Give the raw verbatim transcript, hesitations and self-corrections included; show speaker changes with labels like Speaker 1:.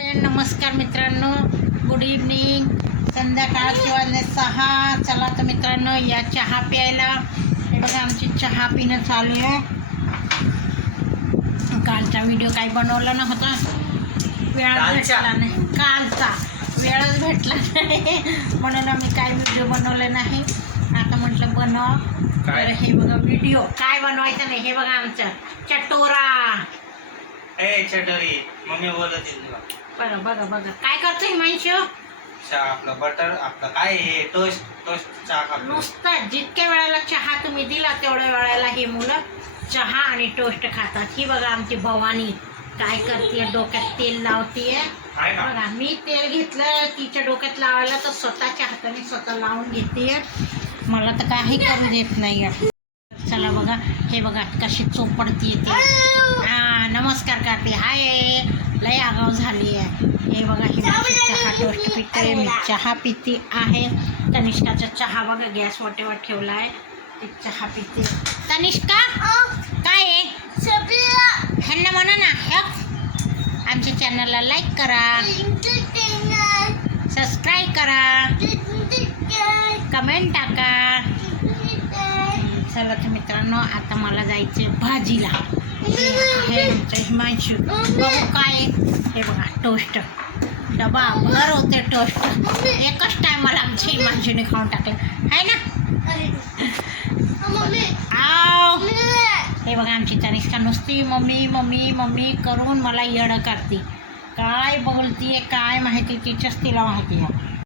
Speaker 1: नमस्कार मित्रांनो, good evening. संध्याकाळचे वाजले सहा. चला तर मित्रांनो या चहा प्यायला. हे बघा आमची चहा पिणं चालू आहे. कालचा व्हिडिओ काही बनवला नव्हता, वेळच भेटला नाही. कालचा वेळच भेटला नाही म्हणून आम्ही काही व्हिडिओ बनवले नाही. आता म्हटलं बनव. तर हे बघा व्हिडिओ काय बनवायचं नाही. हे बघा आमचं चटोरा.
Speaker 2: ए चटोरी मम्मी बोलत
Speaker 1: बरं बघा बघा काय करतो हिमांशू.
Speaker 2: चहा आपलं बटर आपलं काय हे टोस्ट टोस्ट चहा खातो.
Speaker 1: नुसतं जितक्या वेळेला चहा तुम्ही दिला तेवढ्या वेळेला हे मुलं चहा आणि टोस्ट खातात. ही बघा आमची भवानी काय करते, डोक्यात तेल लावतीये. बघा मी तेल घेतलं तिच्या डोक्यात लावायला तर स्वतःच्या हाताने स्वतः लावून घेते. मला तर काही करू देत नाही. चला बघा हे बघा कशी चोपडती ते. हा नमस्कार करते. हाय लय आगाव झाली आहे. हे बघा ही चहा टोस्ट पिते, मी चहा पिती आहे. तनिष्काचा चहा बघा गॅस वाटेवर ठेवला आहे, ती चहा पिते. तनिष्का काय आहे ह्यांना म्हणा ना. हे आमच्या चॅनलला लाईक करा, सबस्क्राईब करा, कमेंट टाका. चला तर मित्रांनो आता मला जायचं भाजीला. हे आमचं हिमांशू बघू काय. हे बघा टोस्ट डबा भर होते टोस्ट. एकच टायमाला आमच्या हिमांशूने खाऊन टाकलं आहे ना. आव हे बघा आमची तनिष्का नुसती मम्मी मम्मी मम्मी करून मला येडं करते. काय बोलतीये काय माहिती, तिच्याच तिला माहिती आहे.